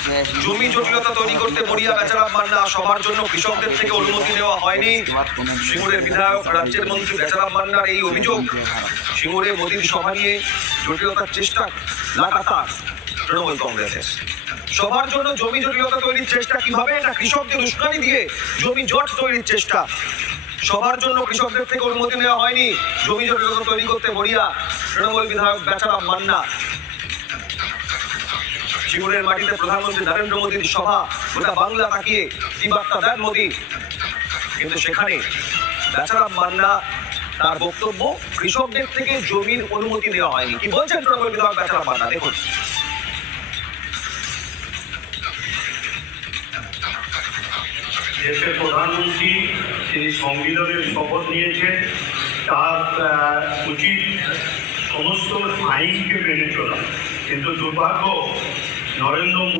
জমি জটিলতা তৈরি করতে মরিয়া বেচারাম মান্না, সবার জন্য কৃষকদের থেকে অনুমতি নেওয়া হয়নি। সিঙ্গুরের বিধায়ক রাজ্যের মন্ত্রী বেচারাম মান্নার এই অভিযোগ। সিঙ্গুরে মোদীর সভা নিয়ে জটিলতার চেষ্টা লাগাতার তৃণমূল কংগ্রেসের। সবার জন্য জমি জটিলতা তৈরির চেষ্টা কিভাবে? না কৃষকদের উস্কানি দিয়ে জমি জট তৈরির চেষ্টা। সবার জন্য কৃষকদের থেকে অনুমতি নেওয়া হয়নি, জমি জটিলতা তৈরি করতে মরিয়া তৃণমূল বিধায়ক বেচারাম মান্না। সিঙ্গুরের মাটিতে প্রধানমন্ত্রী নরেন্দ্র মোদীর সভা, গোটা বাংলা তাকিয়ে কি বার্তা দেন মোদী, কিন্তু সেখানে বেচারাম মান্না তার বক্তব্য কৃষকদের থেকে জমির অনুমতি নেওয়া হয়নি। কি বলছেন তৃণমূল বিধায়ক বেচারাম মান্না, দেখুন। দেশের প্রধানমন্ত্রী তিনি সংবিধানের শপথ নিয়েছেন, তার উচিত সমস্ত আইনকে মেনে চলা, কিন্তু দুর্ভাগ্য নরেন্দ্র